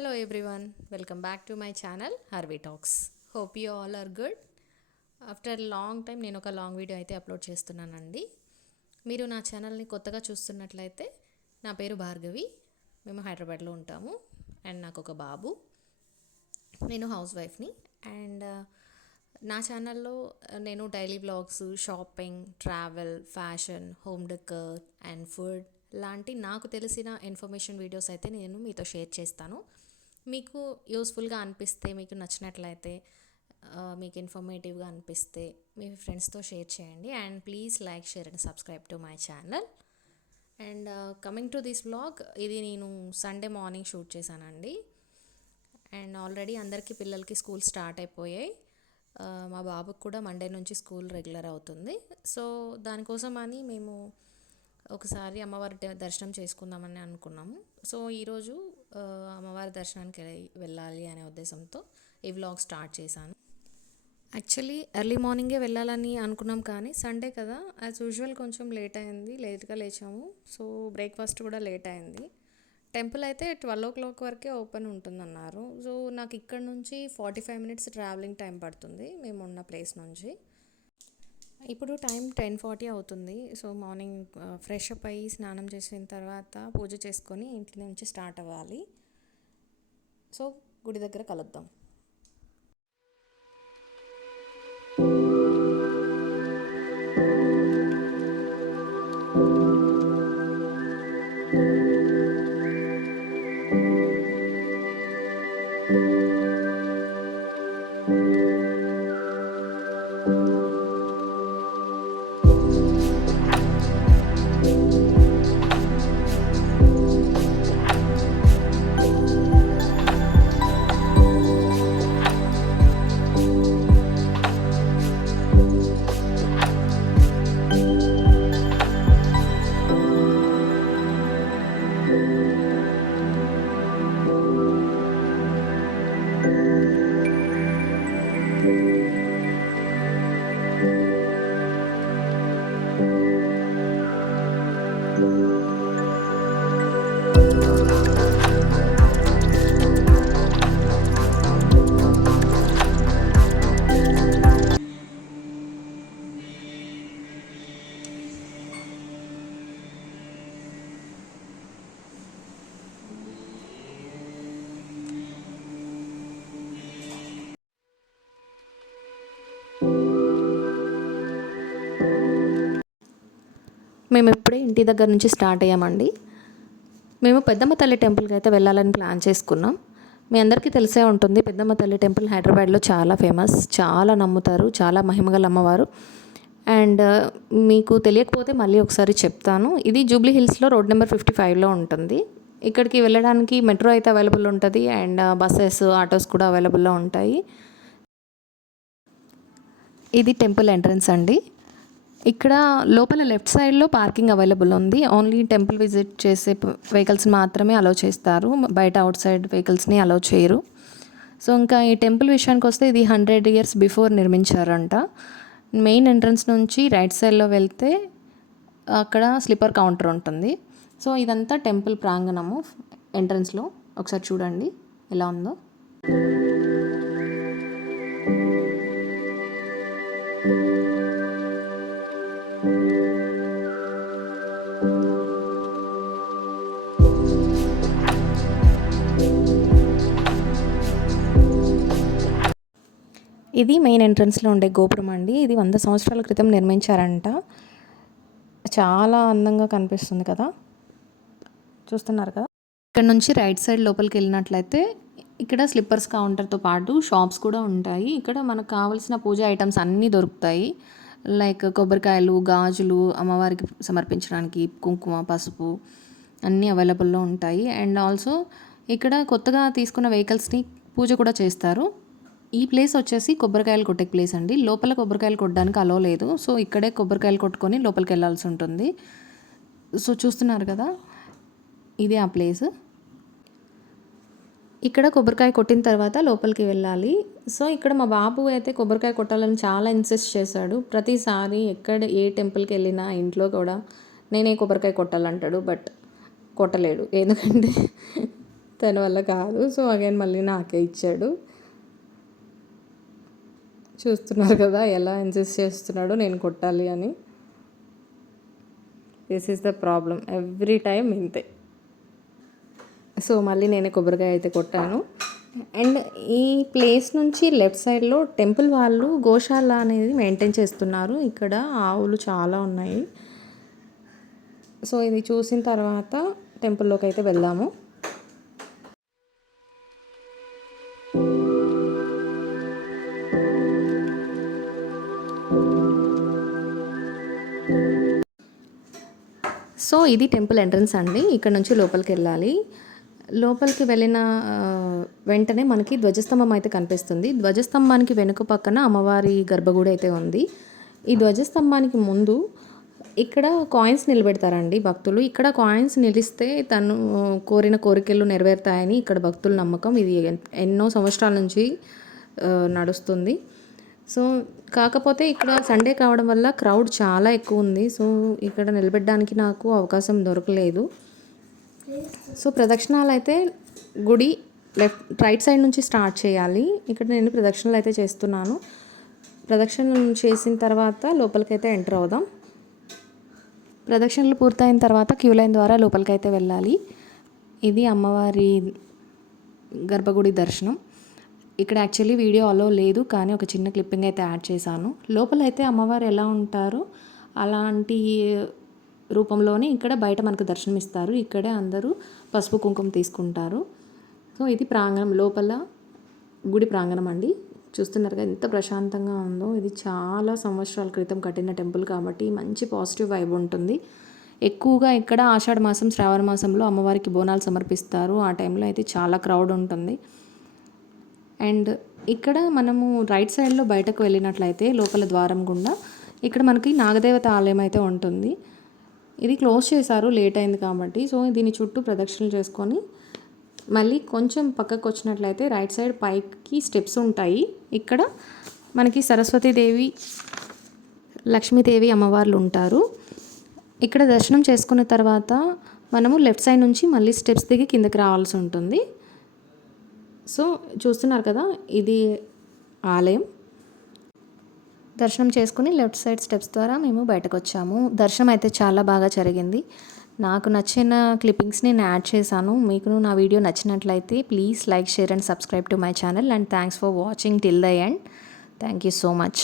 Hello everyone, welcome back to my channel Harvey Talks. Hope you all are good. After long time నేను ఒక long video అయితే upload చేస్తున్నానండి. మీరు నా ఛానల్ని కొత్తగా చూస్తున్నట్లయితే నా పేరు భార్గవి. మేము హైదరాబాద్లో ఉంటాము అండ్ నాకు ఒక బాబు. నేను హౌస్ వైఫ్ని అండ్ నా ఛానల్లో నేను daily vlogs, shopping, travel, fashion, home decor and food లాంటి నాకు తెలిసిన ఇన్ఫర్మేషన్ వీడియోస్ అయితే నేను మీతో షేర్ చేస్తాను. మీకు యూస్ఫుల్గా అనిపిస్తే, మీకు నచ్చినట్లయితే, మీకు ఇన్ఫర్మేటివ్గా అనిపిస్తే మీ ఫ్రెండ్స్తో షేర్ చేయండి and please like, share and subscribe to my channel. And coming to this vlog, ఇది నేను సండే మార్నింగ్ షూట్ చేశానండి. అండ్ ఆల్రెడీ అందరికీ పిల్లలకి స్కూల్ స్టార్ట్ అయిపోయాయి. మా బాబుకి కూడా మండే నుంచి స్కూల్ రెగ్యులర్ అవుతుంది. సో దానికోసం అని మేము ఒకసారి అమ్మవారి దర్శనం చేసుకుందామని అనుకున్నాము. సో ఈరోజు అమ్మవారి దర్శనానికి వెళ్ళాలి అనే ఉద్దేశంతో ఈ వ్లాగ్ స్టార్ట్ చేశాను. యాక్చువల్లీ ఎర్లీ మార్నింగే వెళ్ళాలని అనుకున్నాం, కానీ సండే కదా, యాజ్ యూజువల్ కొంచెం లేట్ అయింది, లేట్గా లేచాము. సో బ్రేక్ఫాస్ట్ కూడా లేట్ అయింది. టెంపుల్ అయితే 12 o'clock వరకే ఓపెన్ ఉంటుందన్నారు. సో నాకు ఇక్కడ నుంచి 45 minutes ట్రావెలింగ్ టైం పడుతుంది మేము ఉన్న ప్లేస్ నుంచి. ఇప్పుడు టైం 10:40 అవుతుంది. సో మార్నింగ్ ఫ్రెష్ అప్ అయ్యి స్నానం చేసిన తర్వాత పూజ చేసుకొని ఇంటి నుంచి స్టార్ట్ అవ్వాలి. సో గుడి దగ్గర కలుద్దాం. మేము ఇప్పుడే ఇంటి దగ్గర నుంచి స్టార్ట్ అయ్యామండి. మేము పెద్దమ్మ తల్లి టెంపుల్కి అయితే వెళ్ళాలని ప్లాన్ చేసుకున్నాం. మీ అందరికీ తెలిసే ఉంటుంది, పెద్దమ్మ తల్లి టెంపుల్ హైదరాబాద్లో చాలా ఫేమస్, చాలా నమ్ముతారు, చాలా మహిమగల అమ్మవారు. అండ్ మీకు తెలియకపోతే మళ్ళీ ఒకసారి చెప్తాను. ఇది జూబ్లీ హిల్స్లో రోడ్ నెంబర్ 55లో ఉంటుంది. ఇక్కడికి వెళ్ళడానికి మెట్రో అయితే అవైలబుల్ ఉంటుంది అండ్ బస్సెస్, ఆటోస్ కూడా అవైలబుల్లో ఉంటాయి. ఇది టెంపుల్ ఎంట్రన్స్ అండి. ఇక్కడ లోపల లెఫ్ట్ సైడ్లో పార్కింగ్ అవైలబుల్ ఉంది. ఓన్లీ టెంపుల్ విజిట్ చేసే వెహికల్స్ మాత్రమే అలౌ చేస్తారు, బయట అవుట్ సైడ్ వెహికల్స్ని అలౌ చేయరు. సో ఇంకా ఈ టెంపుల్ విషయానికి వస్తే ఇది 100 years బిఫోర్ నిర్మించారంట. మెయిన్ ఎంట్రన్స్ నుంచి రైట్ సైడ్లో వెళ్తే అక్కడ స్లీపర్ కౌంటర్ ఉంటుంది. సో ఇదంతా టెంపుల్ ప్రాంగణము. ఎంట్రన్స్లో ఒకసారి చూడండి ఎలా ఉందో. ఇది మెయిన్ ఎంట్రన్స్లో ఉండే గోపురం అండి. ఇది 100 సంవత్సరాల క్రితం నిర్మించారంట. చాలా అందంగా కనిపిస్తుంది కదా, చూస్తున్నారు కదా. ఇక్కడ నుంచి రైట్ సైడ్ లోపలికి వెళ్ళినట్లయితే ఇక్కడ స్లిప్పర్స్ కౌంటర్తో పాటు షాప్స్ కూడా ఉంటాయి. ఇక్కడ మనకు కావాల్సిన పూజ ఐటమ్స్ అన్నీ దొరుకుతాయి. లైక్ కొబ్బరికాయలు, గాజులు, అమ్మవారికి సమర్పించడానికి కుంకుమ, పసుపు అన్నీ అవైలబుల్లో ఉంటాయి. అండ్ ఆల్సో ఇక్కడ కొత్తగా తీసుకున్న వెహికల్స్ని పూజ కూడా చేస్తారు. ఈ ప్లేస్ వచ్చేసి కొబ్బరికాయలు కొట్టే ప్లేస్ అండి. లోపల కొబ్బరికాయలు కొట్టడానికి అలో లేదు. సో ఇక్కడే కొబ్బరికాయలు కొట్టుకొని లోపలికి వెళ్ళాల్సి ఉంటుంది. సో చూస్తున్నారు కదా, ఇది ఆ ప్లేస్. ఇక్కడ కొబ్బరికాయ కొట్టిన తర్వాత లోపలికి వెళ్ళాలి. సో ఇక్కడ మా బాబు అయితే కొబ్బరికాయ కొట్టాలని చాలా ఇన్సిస్ట్ చేశాడు. ప్రతిసారి ఏ టెంపుల్కి వెళ్ళినా ఇంట్లో కూడా నేనే కొబ్బరికాయ కొట్టాలంటాడు, బట్ కొట్టలేడు. ఎందుకంటే తన వల్ల కాదు. సో అగైన్ మళ్ళీ నాకే ఇచ్చాడు. చూస్తున్నారు కదా ఎలా ఇన్సిస్ట్ చేస్తున్నాడో నేను కొట్టాలి అని. This is the problem, every time ఇంతే. సో మళ్ళీ నేనే కొబ్బరికాయ అయితే కొట్టాను. అండ్ ఈ ప్లేస్ నుంచి లెఫ్ట్ సైడ్లో టెంపుల్ వాళ్ళు గోశాల అనేది మెయింటైన్ చేస్తున్నారు. ఇక్కడ ఆవులు చాలా ఉన్నాయి. సో ఇది చూసిన తర్వాత టెంపుల్లోకి అయితే వెళ్దాము. సో ఇది టెంపుల్ ఎంట్రన్స్ అండి. ఇక్కడ నుంచి లోపలికి వెళ్ళాలి. లోపలికి వెళ్ళిన వెంటనే మనకి ధ్వజస్తంభం అయితే కనిపిస్తుంది. ధ్వజస్తంభానికి వెనుక పక్కన అమ్మవారి గర్భగుడి అయితే ఉంది. ఈ ధ్వజస్తంభానికి ముందు ఇక్కడ కాయిన్స్ నిలబెడతారండి భక్తులు. ఇక్కడ కాయిన్స్ నిలిస్తే తను కోరిన కోరికలు నెరవేరుతాయని ఇక్కడ భక్తుల నమ్మకం. ఇది ఎన్నో సంవత్సరాల నుంచి నడుస్తుంది. సో కాకపోతే ఇక్కడ సండే కావడం వల్ల క్రౌడ్ చాలా ఎక్కువ ఉంది. సో ఇక్కడ నిలబెట్టడానికి నాకు అవకాశం దొరకలేదు. సో ప్రదక్షిణాలు అయితే గుడి రైట్ సైడ్ నుంచి స్టార్ట్ చేయాలి. ఇక్కడ నేను ప్రదక్షిణలు అయితే చేస్తున్నాను. ప్రదక్షిణలు చేసిన తర్వాత లోపలికైతే ఎంటర్ అవుదాం. ప్రదక్షిణలు పూర్తయిన తర్వాత క్యూ లైన్ ద్వారా లోపలికైతే వెళ్ళాలి. ఇది అమ్మవారి గర్భగుడి దర్శనం. ఇక్కడ యాక్చువల్లీ వీడియో అలో లేదు, కానీ ఒక చిన్న క్లిప్పింగ్ అయితే యాడ్ చేశాను. లోపలైతే అమ్మవారు ఎలా ఉంటారో అలాంటి రూపంలోనే ఇక్కడ బయట మనకు దర్శనం ఇస్తారు. ఇక్కడే అందరూ పసుపు కుంకుమ తీసుకుంటారు. సో ఇది ప్రాంగణం, లోపల గుడి ప్రాంగణం అండి. చూస్తున్నారుగా ఎంత ప్రశాంతంగా ఉందో. ఇది చాలా సంవత్సరాల క్రితం కట్టిన టెంపుల్ కాబట్టి మంచి పాజిటివ్ వైబ్ ఉంటుంది. ఎక్కువగా ఇక్కడ ఆషాఢ మాసం శ్రావణ మాసంలో అమ్మవారికి బోనాలు సమర్పిస్తారు. ఆ టైంలో అయితే చాలా క్రౌడ్ ఉంటుంది. అండ్ ఇక్కడ మనము రైట్ సైడ్లో బయటకు వెళ్ళినట్లయితే లోపల ద్వారం గుండా ఇక్కడ మనకి నాగదేవత ఆలయం అయితే ఉంటుంది. ఇది క్లోజ్ చేశారు లేట్ అయింది కాబట్టి. సో దీని చుట్టూ ప్రదక్షిణలు చేసుకొని మళ్ళీ కొంచెం పక్కకు వచ్చినట్లయితే రైట్ సైడ్ పైకి స్టెప్స్ ఉంటాయి. ఇక్కడ మనకి సరస్వతీదేవి, లక్ష్మీదేవి అమ్మవార్లు ఉంటారు. ఇక్కడ దర్శనం చేసుకున్న తర్వాత మనము లెఫ్ట్ సైడ్ నుంచి మళ్ళీ స్టెప్స్ దిగి కిందకి రావాల్సి ఉంటుంది. సో చూస్తున్నారు కదా, ఇది ఆలయం. దర్శనం చేసుకుని లెఫ్ట్ సైడ్ స్టెప్స్ ద్వారా మేము బయటకు వచ్చాము. దర్శనం అయితే చాలా బాగా జరిగింది. నాకు నచ్చిన క్లిప్పింగ్స్ని నేను యాడ్ చేశాను. మీకు నా వీడియో నచ్చినట్లయితే please like, share and subscribe to my channel. And thanks for watching till the end. Thank you so much.